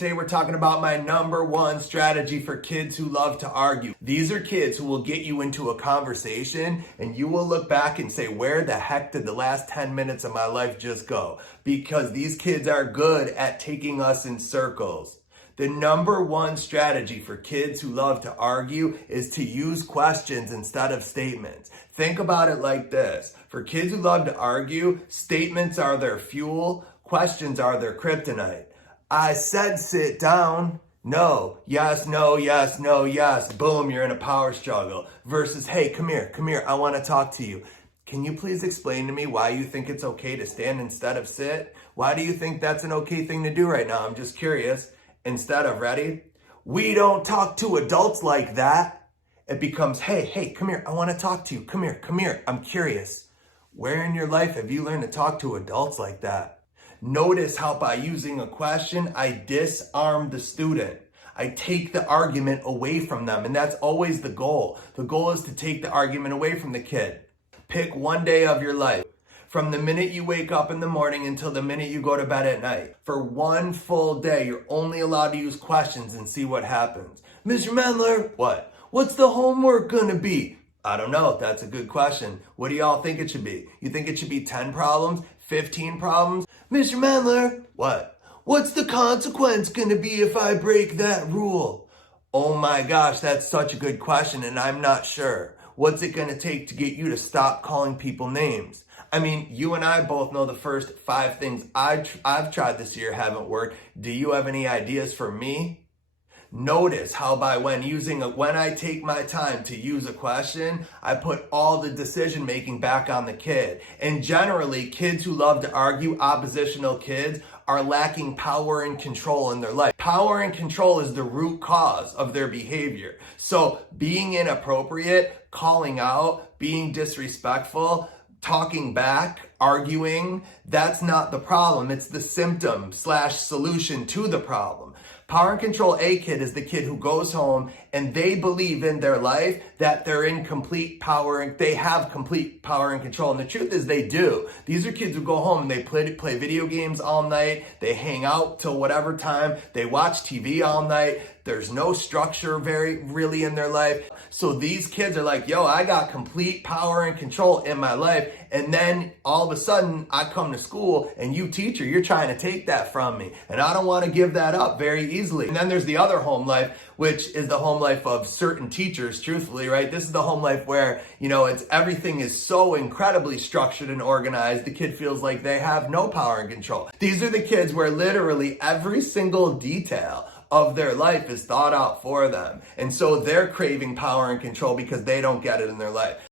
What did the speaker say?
Today we're talking about my number one strategy for kids who love to argue. These are kids who will get you into a conversation and you will look back and say, where the heck did the last 10 minutes of my life just go? Because these kids are good at taking us in circles. The number one strategy for kids who love to argue is to use questions instead of statements. Think about it like this. For kids who love to argue, statements are their fuel, questions are their kryptonite. I said sit down. No. Yes, no, yes, no, yes. Boom, you're in a power struggle. Versus, hey, come here, I want to talk to you. Can you please explain to me why you think it's okay to stand instead of sit? Why do you think that's an okay thing to do right now? I'm just curious. Instead of ready, we don't talk to adults like that. It becomes, hey, come here, I want to talk to you. Come here, I'm curious. Where in your life have you learned to talk to adults like that? Notice how by using a question, I disarm the student. I take the argument away from them, and that's always the goal. The goal is to take the argument away from the kid. Pick one day of your life. From the minute you wake up in the morning until the minute you go to bed at night. For one full day, you're only allowed to use questions and see what happens. Mr. Mendler, what? What's the homework gonna be? I don't know. That's a good question. What do y'all think it should be? You think it should be 10 problems? 15 problems? Mr. Mendler, what? What's the consequence gonna be if I break that rule? Oh my gosh, that's such a good question, and I'm not sure. What's it gonna take to get you to stop calling people names? I mean, you and I both know the first 5 things I've tried this year haven't worked. Do you have any ideas for me? Notice how when I take my time to use a question, I put all the decision making back on the kid. And generally, kids who love to argue, oppositional kids, are lacking power and control in their life. Power and control is the root cause of their behavior. So being inappropriate, calling out, being disrespectful, talking back, arguing, that's not the problem. It's the symptom/solution to the problem. Power and control A kid is the kid who goes home and they believe in their life that they're in complete power and they have complete power and control. And the truth is they do. These are kids who go home and they play video games all night. They hang out till whatever time. They watch TV all night. There's no structure really in their life. So these kids are like, yo, I got complete power and control in my life. And then all of a sudden I come to school and you teacher, you're trying to take that from me. And I don't want to give that up very easily. And then there's the other home life, which is the home life of certain teachers, truthfully, right? This is the home life where, everything is so incredibly structured and organized. The kid feels like they have no power and control. These are the kids where literally every single detail of their life is thought out for them. And so they're craving power and control because they don't get it in their life.